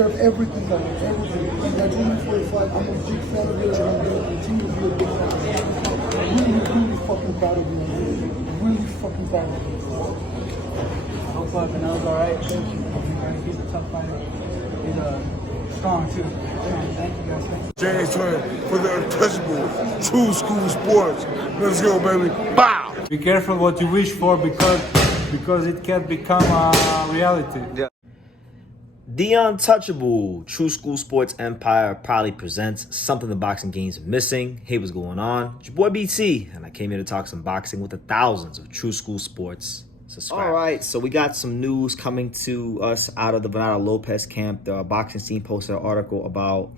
deserve everything, man. Everything. And I told you for a fact, I'm a big fan of yours, and I'm going to continue to be a big fan. I'm really, really fucking proud of you, man. Really fucking proud of you. I hope Venado's all right. Thank you. He's a tough fighter. He's strong too. Thank you guys. James Twin for the untouchable True School Sports. Let's go, baby. Bow! Be careful what you wish for because it can become a reality. Yeah. The untouchable True School Sports Empire proudly presents something the boxing game's missing. Hey, what's going on? It's your boy BT, and I came here to talk some boxing with the thousands of True School Sports subscribers. All right, so we got some news coming to us out of the Venado Lopez camp. The boxing scene posted an article about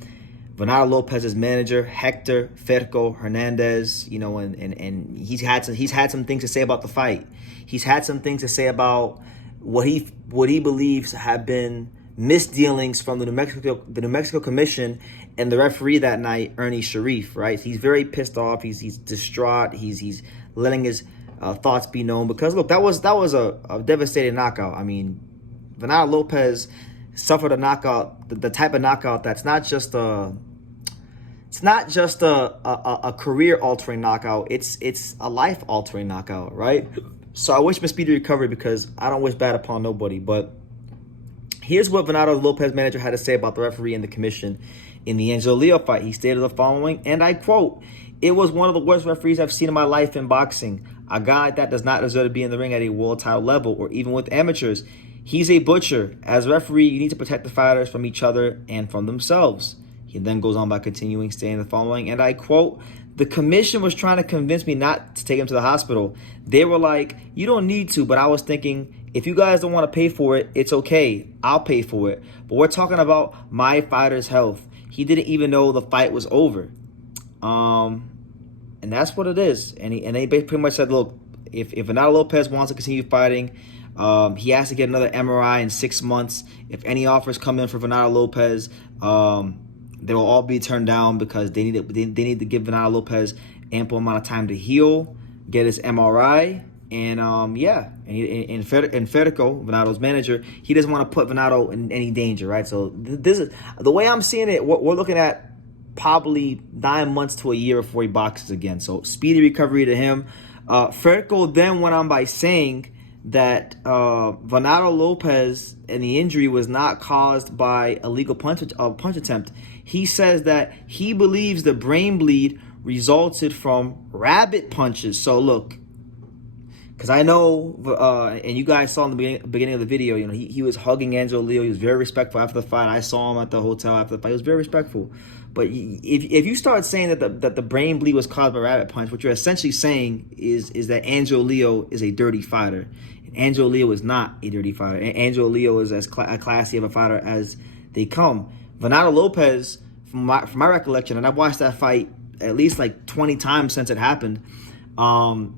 Venado Lopez's manager, Hector Ferco Hernandez, you know, and he's had some things to say about the fight. He's had some things to say about what he believes have been misdealings from the New Mexico Commission and the referee that night, Ernie Sharif, right? He's very pissed off. He's distraught. He's letting his thoughts be known because look, that was a devastating knockout. I mean, Venado Lopez suffered a knockout, the type of knockout that's not just a career altering knockout. It's a life altering knockout, right? So I wish him a speedy recovery because I don't wish bad upon nobody. But here's what Venado Lopez manager had to say about the referee and the commission in the Angelo fight. He stated the following, and I quote, "It was one of the worst referees I've seen in my life in boxing. A guy that does not deserve to be in the ring at a world title level or even with amateurs. He's a butcher. As a referee, you need to protect the fighters from each other and from themselves." He then goes on by continuing, saying the following, and I quote, "The commission was trying to convince me not to take him to the hospital. They were like, you don't need to, but I was thinking, if you guys don't want to pay for it, it's okay. I'll pay for it. But we're talking about my fighter's health. He didn't even know the fight was over." And that's what it is. And they pretty much said, look, if Venado Lopez wants to continue fighting, he has to get another MRI in 6 months. If any offers come in for Venado Lopez, they will all be turned down because they need to give Venado Lopez ample amount of time to heal, get his MRI, and Ferco, Venado's manager, he doesn't want to put Venado in any danger, right? So this is the way I'm seeing it. We're looking at probably 9 months to a year before he boxes again. So speedy recovery to him. Ferco then went on by saying that Venado Lopez and the injury was not caused by a legal punch attempt. He says that he believes the brain bleed resulted from rabbit punches. So look, because I know, and you guys saw in the beginning of the video, you know, he was hugging Angelo. He was very respectful after the fight. I saw him at the hotel after the fight. He was very respectful. But if you start saying that the brain bleed was caused by rabbit punch, what you're essentially saying is that Angelo is a dirty fighter. Angelo is not a dirty fighter. Angelo is as classy of a fighter as they come. Venado Lopez, from my recollection, and I've watched that fight at least like 20 times since it happened.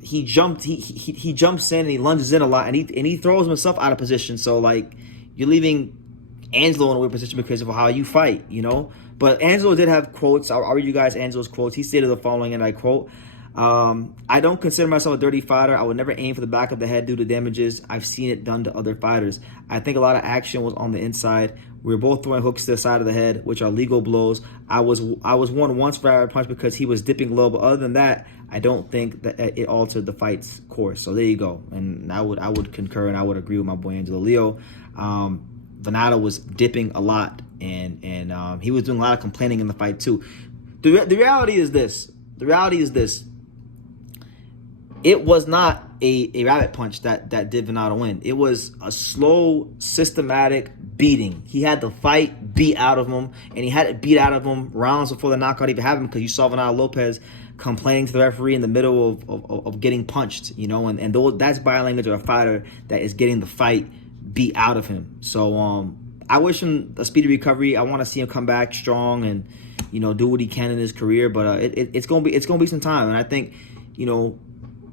He jumps in and he lunges in a lot, and he throws himself out of position. So like you're leaving Angelo in a weird position because of how you fight, you know. But Angelo did have quotes. I'll read you guys Angelo's quotes. He stated the following, and I quote, "I don't consider myself a dirty fighter. I would never aim for the back of the head due to damages. I've seen it done to other fighters. I think a lot of action was on the inside. We were both throwing hooks to the side of the head, which are legal blows. I was warned once for a punch because he was dipping low, but other than that, I don't think that it altered the fight's course." So there you go. And I would concur and I would agree with my boy Angelo Leo. Venado was dipping a lot, and he was doing a lot of complaining in the fight too. The reality is this. It was not a rabbit punch that did Venado win. It was a slow, systematic beating. He had the fight beat out of him, and he had it beat out of him rounds before the knockout even happened, because you saw Venado Lopez complaining to the referee in the middle of getting punched, you know, and that's body language of a fighter that is getting the fight beat out of him. So I wish him a speedy recovery. I want to see him come back strong and, you know, do what he can in his career. But it's gonna be some time, and I think, you know,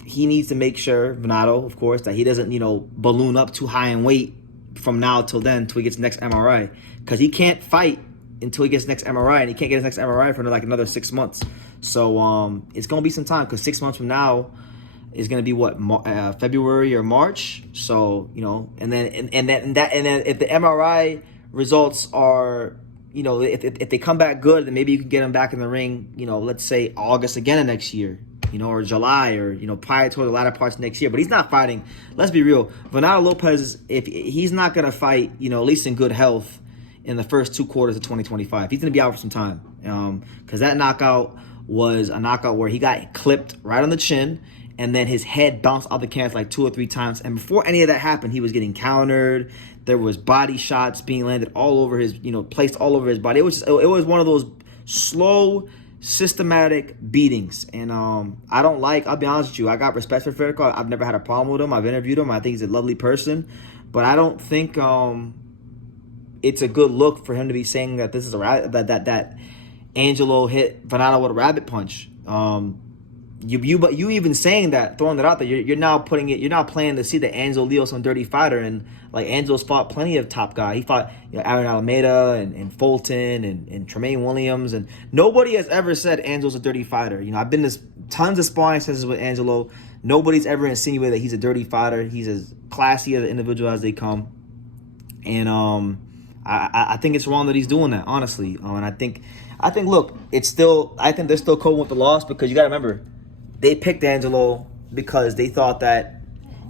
he needs to make sure, Venado, of course, that he doesn't, you know, balloon up too high in weight from now till then, till he gets next MRI, because he can't fight until he gets next MRI, and he can't get his next MRI for like another 6 months. So it's gonna be some time, because 6 months from now is gonna be what, February or March. So, you know, and then if the MRI results are, you know, if they come back good, then maybe you can get him back in the ring, you know, let's say August again of next year, you know, or July, or, you know, prior to the latter parts of next year. But he's not fighting. Let's be real. Venado Lopez, if he's not going to fight, you know, at least in good health in the first 2 quarters of 2025. He's going to be out for some time. Because that knockout was a knockout where he got clipped right on the chin, and then his head bounced off the canvas like 2 or 3 times. And before any of that happened, he was getting countered. There was body shots being landed all over his, you know, placed all over his body. It was one of those slow, systematic beatings. And I'll be honest with you, I got respect for Federico. I've never had a problem with him. I've interviewed him. I think he's a lovely person. But I don't think it's a good look for him to be saying that this is that Angelo hit Venado with a rabbit punch. You even saying that, throwing that out there, you're now planting to see that Angelo Leo's some dirty fighter. And like, Angelo's fought plenty of top guys. He fought, you know, Aaron Alameda and Fulton and Tremaine Williams, and nobody has ever said Angelo's a dirty fighter. You know, I've been to tons of sparring sessions with Angelo. Nobody's ever insinuated that he's a dirty fighter. He's as classy as an individual as they come. And I think it's wrong that he's doing that, honestly. And I think look, I think they're still coping with the loss, because you got to remember, they picked Angelo because they thought that,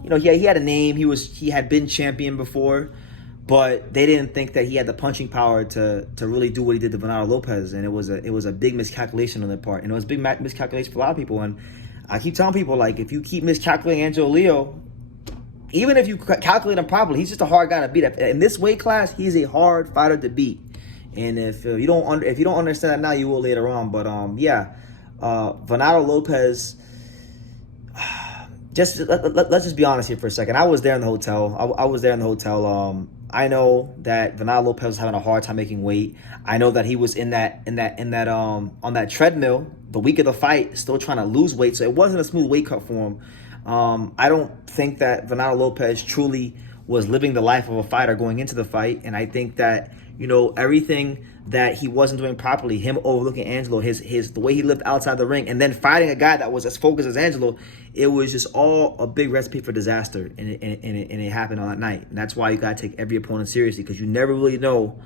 you know, he had a name, he had been champion before, but they didn't think that he had the punching power to really do what he did to Venado Lopez. And it was a big miscalculation on their part, and it was a big miscalculation for a lot of people. And I keep telling people, like, if you keep miscalculating Angelo Leo, even if you calculate him properly, he's just a hard guy to beat. In this weight class, he's a hard fighter to beat. And if you don't understand that now, you will later on. But Venado Lopez, let's just be honest here for a second. I was there in the hotel. I was there in the hotel. I know that Venado Lopez was having a hard time making weight. I know that he was on that treadmill the week of the fight, still trying to lose weight. So it wasn't a smooth weight cut for him. I don't think that Venado Lopez truly was living the life of a fighter going into the fight. And I think that, you know, everything that he wasn't doing properly, him overlooking Angelo, the way he lived outside the ring, and then fighting a guy that was as focused as Angelo, it was just all a big recipe for disaster. And it happened on that night. And that's why you got to take every opponent seriously, because you never really know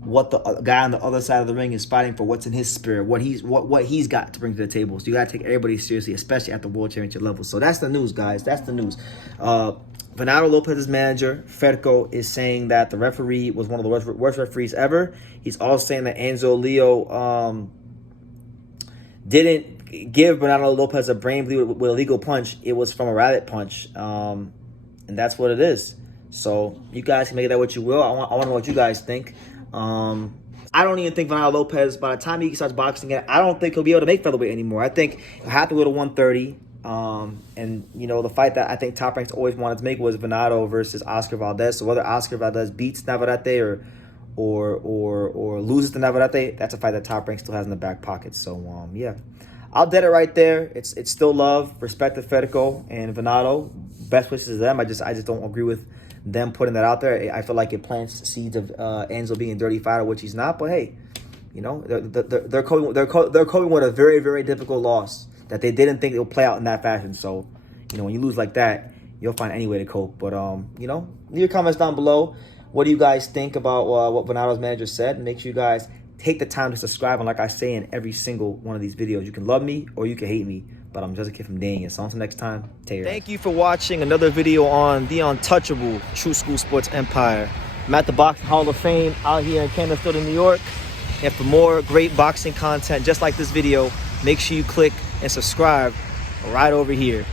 what the guy on the other side of the ring is fighting for, what's in his spirit, what he's got to bring to the table. So you got to take everybody seriously, especially at the world championship level. So that's the news, guys. That's the news. Venado Lopez's manager, Federico, is saying that the referee was one of the worst referees ever. He's also saying that Angelo Leo didn't give Venado Lopez a brain bleed with a legal punch. It was from a rabbit punch. And that's what it is. So you guys can make that what you will. I want to know what you guys think. I don't even think Venado Lopez, by the time he starts boxing again, I don't think he'll be able to make featherweight anymore. I think he'll have to go to 130. And, you know, the fight that I think Top Ranks always wanted to make was Venado versus Oscar Valdez. So whether Oscar Valdez beats Navarrete or loses to Navarrete, that's a fight that Top Rank still has in the back pocket. So, yeah. I'll dead it right there. It's still love, respect to Federico and Venado. Best wishes to them. I just don't agree with them putting that out there. I feel like it plants seeds of Angelo being a dirty fighter, which he's not. But hey, you know, they're coping with a very, very difficult loss that they didn't think it would play out in that fashion. So, you know, when you lose like that, you'll find any way to cope. But you know, leave your comments down below. What do you guys think about what Venado's manager said? And make sure you guys take the time to subscribe. And like I say in every single one of these videos, you can love me or you can hate me, but I'm just a kid from Daniel. So until next time, take care. Thank you for watching another video on the untouchable True School Sports Empire. I'm at the Boxing Hall of Fame out here in Canterbury, New York. And for more great boxing content just like this video, make sure you click and subscribe right over here.